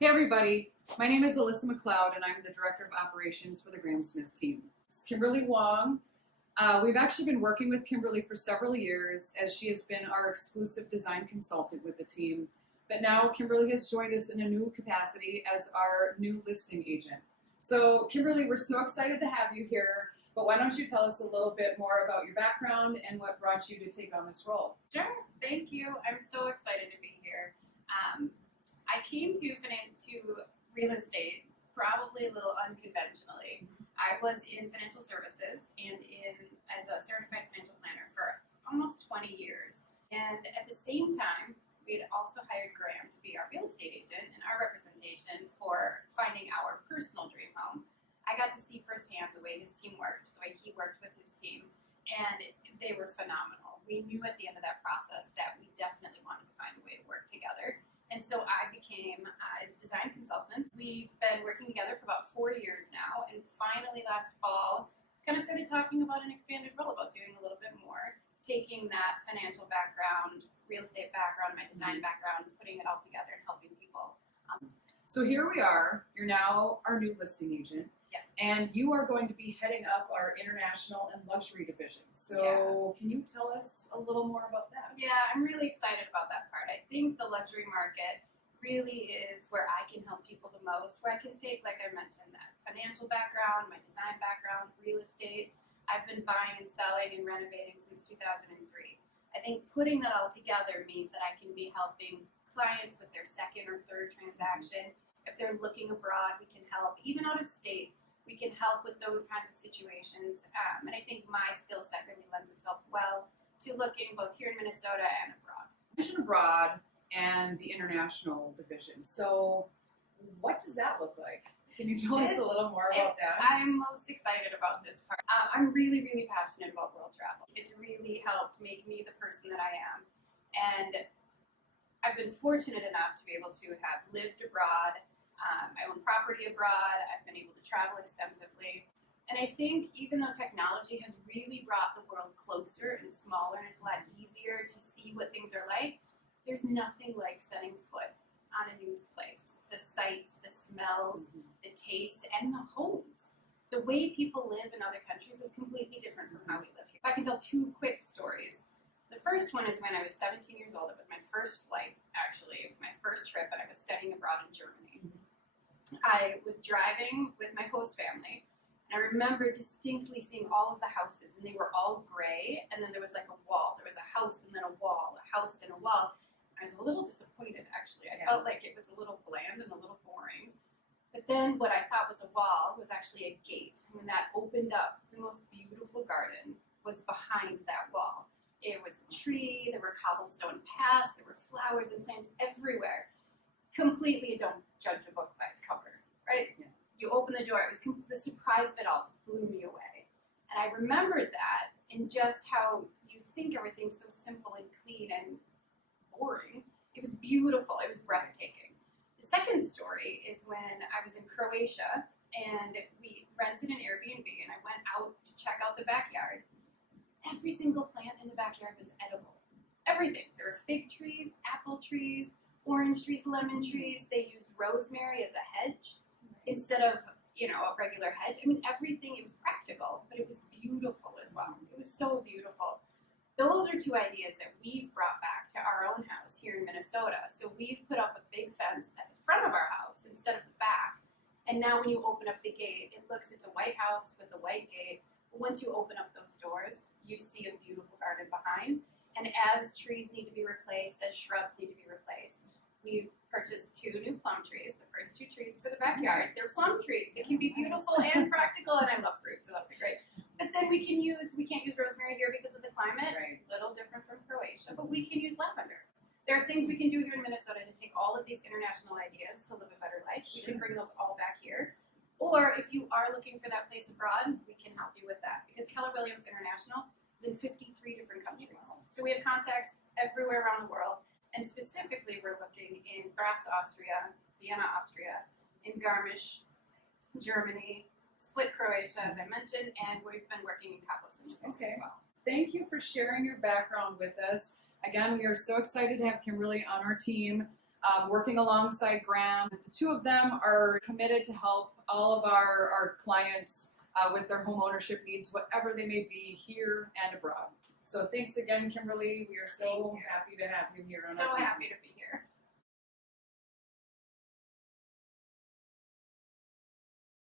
Hey everybody, my name is Alyssa McLeod and I'm the Director of Operations for the Graham Smith team. This is Kimberly Wong. We've actually been working with Kimberly for several years as she has been our exclusive design consultant with the team. But now Kimberly has joined us in a new capacity as our new listing agent. So Kimberly, we're so excited to have you here, but why don't you tell us a little bit more about your background and what brought you to take on this role? Sure, thank you. I'm so excited to be here. I came to real estate probably a little unconventionally. I was in financial services and as a certified financial planner for almost 20 years. And at the same time, we had also hired Graham to be our real estate agent and our representation for finding our personal dream home. I got to see firsthand the way his team worked, the way he worked with his team, and they were phenomenal. We knew at the end of that process that we definitely wanted to find a way to work together. And so I became his design consultant. We've been working together for about 4 years now, and finally last fall, kind of started talking about an expanded role, about doing a little bit more, taking that financial background, real estate background, my design background, putting it all together and helping people. So here we are, you're now our new listing agent. Yeah. And you are going to be heading up our international and luxury division. So Can you tell us a little more about that? Yeah, I'm really excited about that part. I think the luxury market really is where I can help people the most, where I can take, like I mentioned, that financial background, my design background, real estate. I've been buying and selling and renovating since 2003. I think putting that all together means that I can be helping clients with their second or third transaction. If they're looking abroad, we can help. Even out of state, we can help with those kinds of situations. And I think my skill set really lends itself well to looking both here in Minnesota and abroad. You mentioned abroad and the international division. So what does that look like? Can you tell us a little more about that? I'm most excited about this part. I'm really, really passionate about world travel. It's really helped make me the person that I am. And I've been fortunate enough to be able to have lived abroad. I own property abroad. I've been able to travel extensively. And I think even though technology has really brought the world closer and smaller, and it's a lot easier to see what things are like, there's nothing like setting foot on a new place. The sights, the smells, the tastes, and the homes. The way people live in other countries is completely different from how we live here. I can tell two quick stories. The first one is when I was 17 years old. It was my first flight, actually. It was my first trip, and I was studying abroad in Germany. I was driving with my host family, and I remember distinctly seeing all of the houses, and they were all gray, and then there was like a wall. There was a house and then a wall, a house and a wall. I was a little disappointed, actually. I felt like it was a little bland and a little boring. But then what I thought was a wall was actually a gate. And when that opened up, the most beautiful garden was behind that wall. It was a tree, there were cobblestone paths, there were flowers and plants everywhere. Completely don't judge a book by its cover, right? Yeah. You open the door, it was the surprise of it all just blew me away. And I remembered that in just how you think everything's so simple and clean and boring. It was beautiful, it was breathtaking. The second story is when I was in Croatia and we rented an Airbnb and I went out to check out the backyard. Every single plant in the backyard was edible. Everything. There were fig trees, apple trees, orange trees, lemon trees. They used rosemary as a hedge instead of, a regular hedge. I mean, everything, it was practical, but it was beautiful as well. It was so beautiful. Those are two ideas that we've brought back to our own house here in Minnesota. So we've put up a big fence at the front of our house instead of the back. And now when you open up the gate, it's a white house with a white gate. But once you open up those doors, you see a beautiful garden behind. And as trees need to be replaced, as shrubs need to be replaced, we've purchased 2 new plum trees, the first 2 trees for the backyard. They're plum trees. It can be beautiful and practical, and I love fruit, so that'll be great. But then we can't use rosemary here because of the climate, a little different from Croatia, but we can use lavender. There are things we can do here in Minnesota to take all of these international ideas to live a better life. We can bring those all back here. Or if you are looking for that place abroad, we can help you with that because Keller Williams International is in 53 different countries. So we have contacts everywhere around the world. And specifically, we're looking in Graz, Austria, Vienna, Austria, in Garmisch, Germany, Split, Croatia, as I mentioned, and we've been working in Kapos as well. Thank you for sharing your background with us. Again, we are so excited to have Kimberly on our team. working alongside Graham. The two of them are committed to help all of our clients with their home ownership needs, whatever they may be, here and abroad. So thanks again, Kimberly. We are so happy to have you here on our So team. happy to